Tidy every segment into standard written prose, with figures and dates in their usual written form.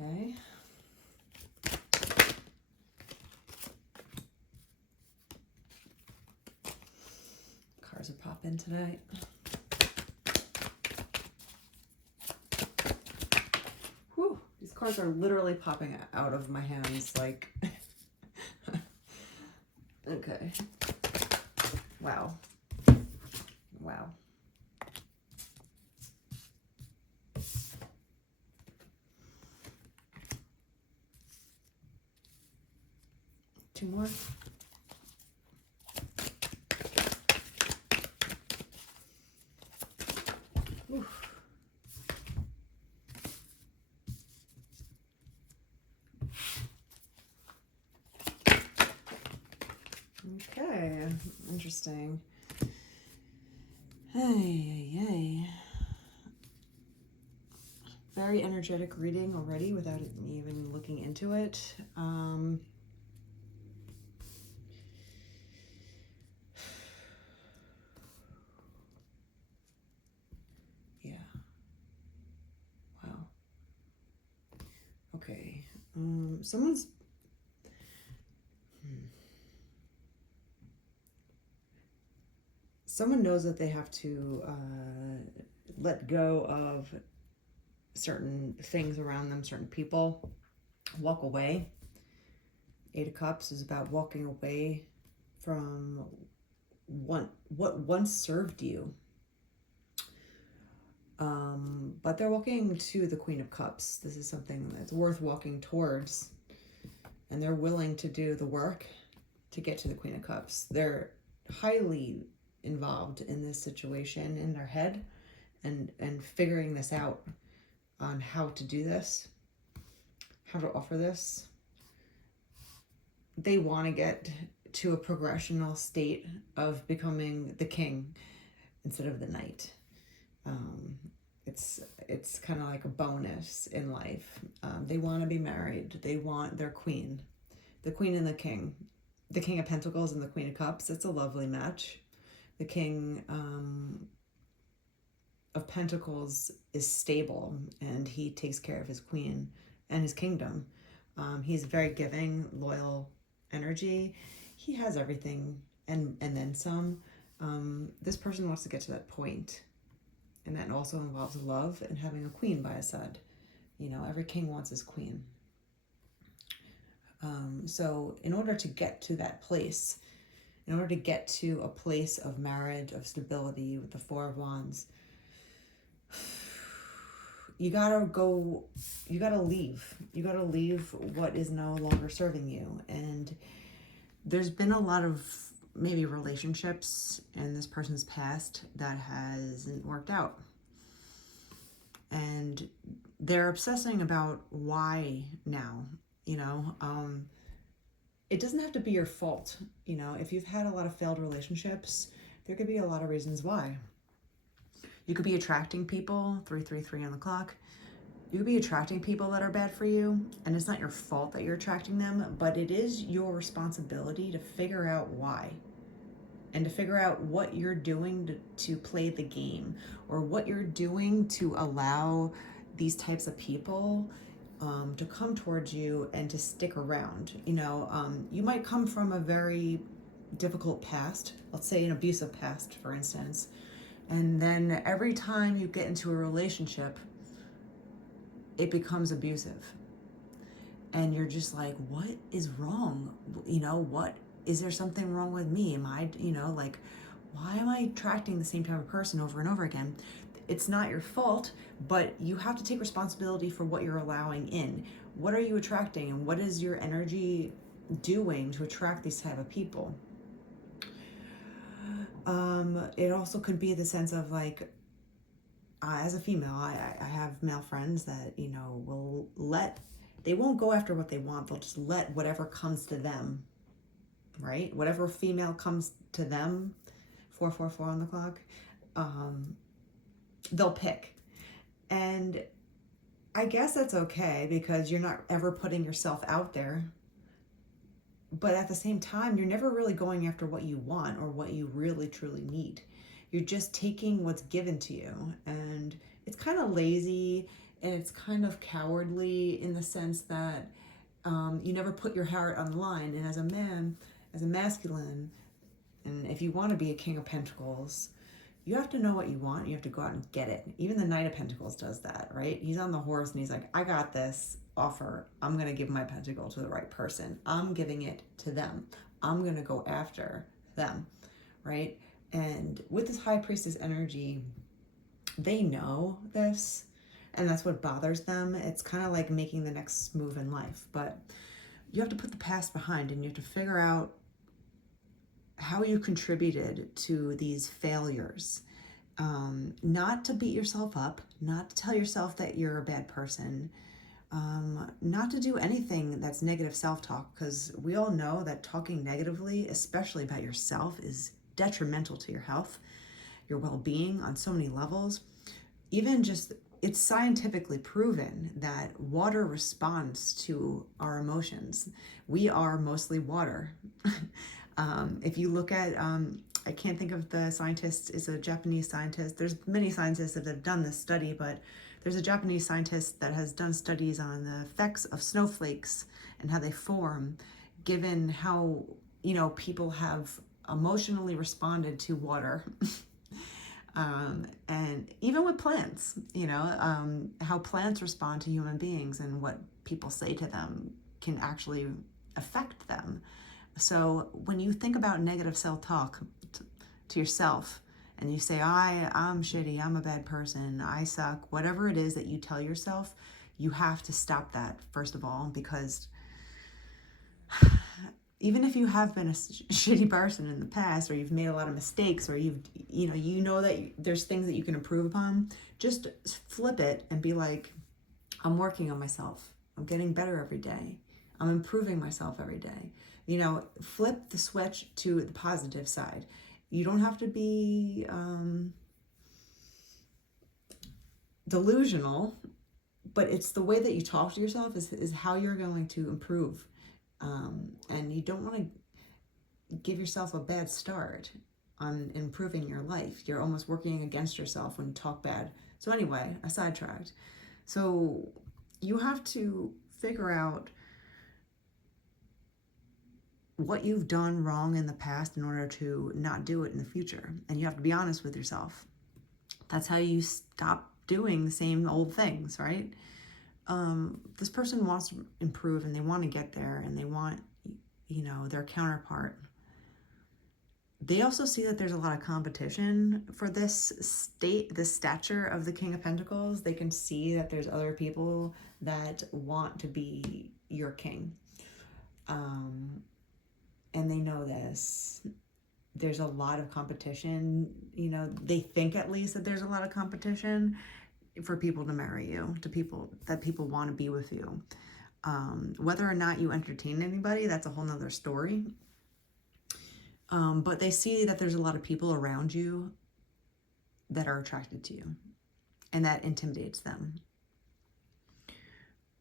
Okay. Cards are popping tonight. Whew. These cards are literally popping out of my hands like... Okay. Wow. Wow. Two more. Oof. Okay, interesting. Hey. Very energetic reading already without me even looking into it. Yeah. Wow. Okay. Someone's... Someone knows that they have to let go of certain things around them, certain people, walk away. Eight of Cups is about walking away from what once served you. But they're walking to the Queen of Cups. This is something that's worth walking towards, and they're willing to do the work to get to the Queen of Cups. They're highly involved in this situation in their head and figuring this out on how to do this, how to offer this. They want to get to a progressional state of becoming the king instead of the knight. It's kind of like a bonus in life. They want to be married. They want their queen, the queen and the king of Pentacles and the Queen of Cups. It's a lovely match. The King of Pentacles is stable, and he takes care of his queen and his kingdom. He's very giving, loyal energy. He has everything and then some. This person wants to get to that point, and that also involves love and having a queen by his side. You know, every king wants his queen. So in order to get to that place, in order to get to a place of marriage, of stability with the Four of Wands, you gotta leave. You gotta leave what is no longer serving you. And there's been a lot of maybe relationships in this person's past that hasn't worked out. And they're obsessing about why now, you know. It doesn't have to be your fault. You know, if you've had a lot of failed relationships, there could be a lot of reasons why. You could be attracting people, 333 on the clock. You could be attracting people that are bad for you, and it's not your fault that you're attracting them, but it is your responsibility to figure out why. And to figure out what you're doing to play the game, or what you're doing to allow these types of people to come towards you and to stick around. You know, you might come from a very difficult past, let's say an abusive past, for instance, and then every time you get into a relationship, it becomes abusive. And you're just like, what is wrong? You know, is there something wrong with me? Am I, you know, like, why am I attracting the same type of person over and over again? It's not your fault, but you have to take responsibility for what you're allowing in. What are you attracting, and what is your energy doing to attract these type of people? It also could be the sense of like, as a female, I have male friends that, you know, they won't go after what they want. They'll just let whatever comes to them, right? Whatever female comes to them, 444 on the clock, they'll pick. And I guess that's okay, because you're not ever putting yourself out there. But at the same time, you're never really going after what you want or what you really truly need. You're just taking what's given to you. And it's kind of lazy. and it's kind of cowardly in the sense that you never put your heart on the line. And as a man, as a masculine, and if you want to be a King of Pentacles, you have to know what you want. You have to go out and get it. Even the Knight of Pentacles does that, right? He's on the horse and he's like, I got this offer. I'm going to give my pentacle to the right person. I'm giving it to them. I'm going to go after them, right? And with this High Priestess energy, they know this, and that's what bothers them. It's kind of like making the next move in life, but you have to put the past behind and you have to figure out how you contributed to these failures. Not to beat yourself up, not to tell yourself that you're a bad person, not to do anything that's negative self-talk, because we all know that talking negatively, especially about yourself, is detrimental to your health, your well-being on so many levels. Even just, it's scientifically proven that water responds to our emotions. We are mostly water. If you look at, I can't think of the scientist, is a Japanese scientist. There's many scientists that have done this study, but there's a Japanese scientist that has done studies on the effects of snowflakes and how they form, given how, people have emotionally responded to water. And even with plants, how plants respond to human beings and what people say to them can actually affect them. So when you think about negative self-talk to yourself and you say, I'm shitty, I'm a bad person, I suck, whatever it is that you tell yourself, you have to stop that, first of all, because even if you have been a shitty person in the past, or you've made a lot of mistakes, or you know that there's things that you can improve upon, just flip it and be like, I'm working on myself. I'm getting better every day. I'm improving myself every day. Flip the switch to the positive side. You don't have to be delusional, but it's the way that you talk to yourself is how you're going to improve. And you don't want to give yourself a bad start on improving your life. You're almost working against yourself when you talk bad. So anyway, I sidetracked. So you have to figure out what you've done wrong in the past in order to not do it in the future. And you have to be honest with yourself. That's how you stop doing the same old things, right? This person wants to improve and they want to get there and they want, their counterpart. They also see that there's a lot of competition for this stature of the King of Pentacles. They can see that there's other people that want to be your king. And they know this. There's a lot of competition. They think at least that there's a lot of competition for people to marry you, to people want to be with you. Whether or not you entertain anybody, that's a whole nother story. But they see that there's a lot of people around you that are attracted to you, and that intimidates them.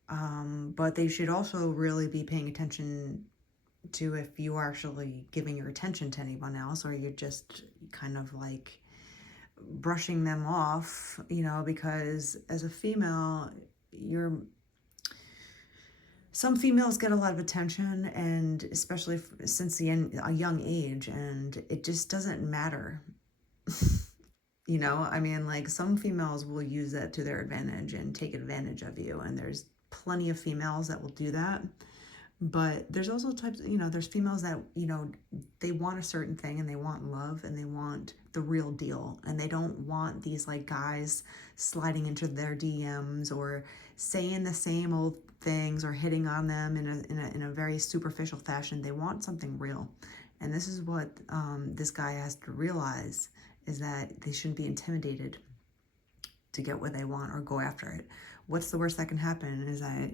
But they should also really be paying attention to if you are actually giving your attention to anyone else, or you're just kind of like brushing them off, because as a female, some females get a lot of attention, and especially since a young age, and it just doesn't matter. Some females will use that to their advantage and take advantage of you, and there's plenty of females that will do that. But there's also types, there's females that, they want a certain thing and they want love and they want the real deal. And they don't want these like guys sliding into their DMs or saying the same old things or hitting on them in a very superficial fashion. They want something real. And this is what this guy has to realize, is that they shouldn't be intimidated to get what they want or go after it. What's the worst that can happen is that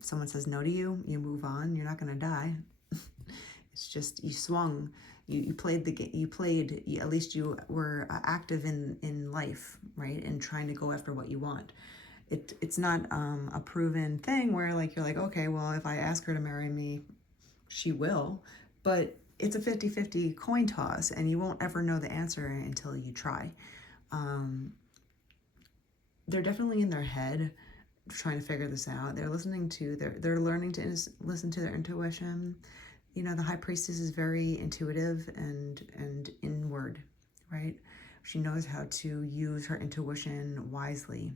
someone says no to you, you move on, you're not going to die. It's just, you swung, you played the game, at least you were active in life, right? And trying to go after what you want. It's not a proven thing where you're like, okay, well, if I ask her to marry me, she will, but it's a 50-50 coin toss, and you won't ever know the answer until you try. they're definitely in their head trying to figure this out. They're they're learning to listen to their intuition. You know, the high priestess is very intuitive and inward, right? She knows how to use her intuition wisely.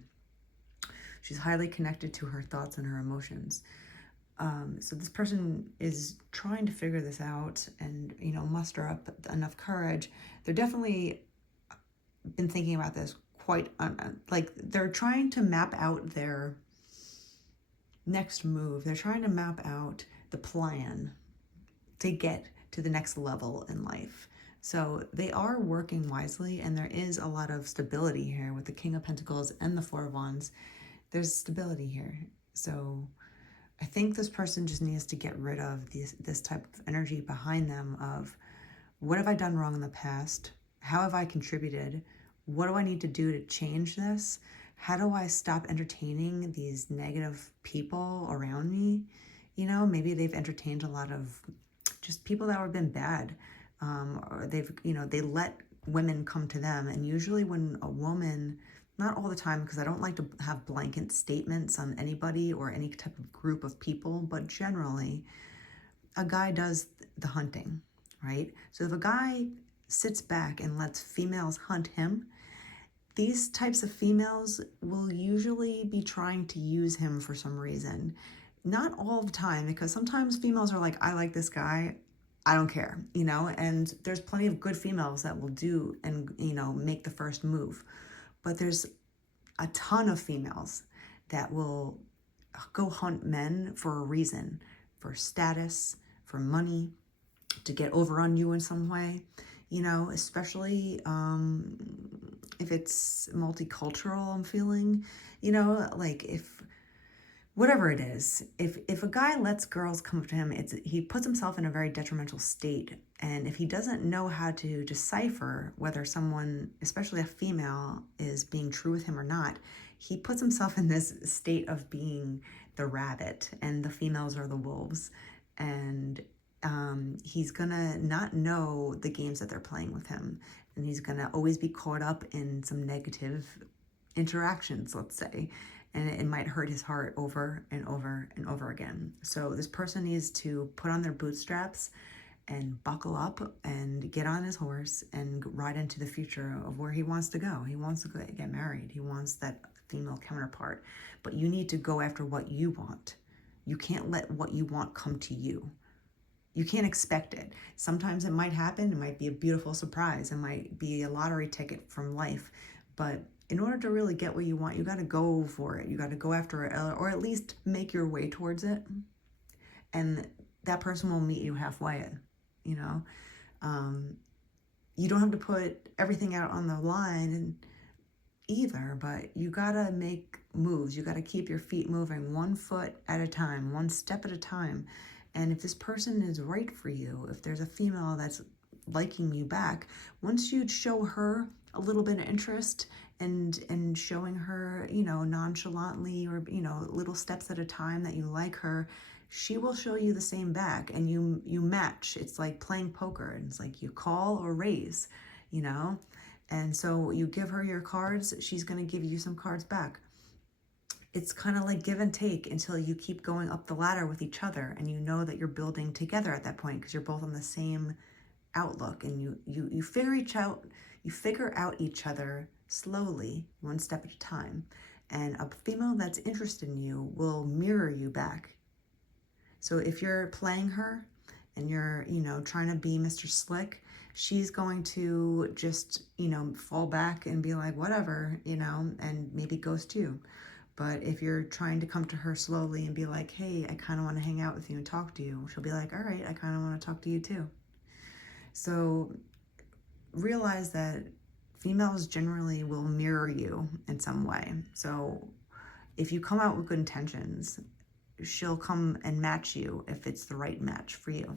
She's highly connected to her thoughts and her emotions. So this person is trying to figure this out and, you know, muster up enough courage. They're definitely been thinking about this quite, like they're trying to map out their next move. They're trying to map out the plan to get to the next level in life. So they are working wisely, and there is a lot of stability here with the King of Pentacles and the Four of Wands. There's stability here. So I think this person just needs to get rid of this type of energy behind them of, what have I done wrong in the past? How have I contributed? What do I need to do to change this? How do I stop entertaining these negative people around me? You know, maybe they've entertained a lot of just people that have been bad. Or they've, you know, they let women come to them. And usually when a woman, not all the time, because I don't like to have blanket statements on anybody or any type of group of people, but generally a guy does the hunting, right? So if a guy sits back and lets females hunt him, these types of females will usually be trying to use him for some reason. Not all the time, because sometimes females are like, I like this guy, I don't care, you know, and there's plenty of good females that will do and, you know, make the first move. But there's a ton of females that will go hunt men for a reason, for status, for money, to get over on you in some way, you know, especially if it's multicultural, I'm feeling, you know, like if, whatever it is, if a guy lets girls come up to him, he puts himself in a very detrimental state. And if he doesn't know how to decipher whether someone, especially a female, is being true with him or not, he puts himself in this state of being the rabbit and the females are the wolves. And he's gonna not know the games that they're playing with him. And he's gonna always be caught up in some negative interactions, let's say. And it might hurt his heart over and over and over again. So this person needs to put on their bootstraps and buckle up and get on his horse and ride into the future of where he wants to go. He wants to get married. He wants that female counterpart. But you need to go after what you want. You can't let what you want come to you. You can't expect it. Sometimes it might happen. It might be a beautiful surprise. It might be a lottery ticket from life. But in order to really get what you want, you got to go for it. You got to go after it, or at least make your way towards it. And that person will meet you halfway, you know. You don't have to put everything out on the line either, but you got to make moves. You got to keep your feet moving, 1 foot at a time, 1 step at a time. And if this person is right for you, if there's a female that's liking you back, once you show her a little bit of interest and showing her, you know, nonchalantly or, you know, little steps at a time that you like her, she will show you the same back, and you match. It's like playing poker. It's like you call or raise, you know. And so you give her your cards, she's going to give you some cards back. It's kind of like give and take until you keep going up the ladder with each other, and you know that you're building together at that point because you're both on the same outlook, and you figure out each other slowly, 1 step at a time. And a female that's interested in you will mirror you back. So if you're playing her and you're, you know, trying to be Mr. Slick, she's going to just, you know, fall back and be like, whatever, you know, and maybe ghost you. But if you're trying to come to her slowly and be like, hey, I kind of want to hang out with you and talk to you, she'll be like, all right, I kind of want to talk to you too. So realize that females generally will mirror you in some way. So if you come out with good intentions, she'll come and match you if it's the right match for you.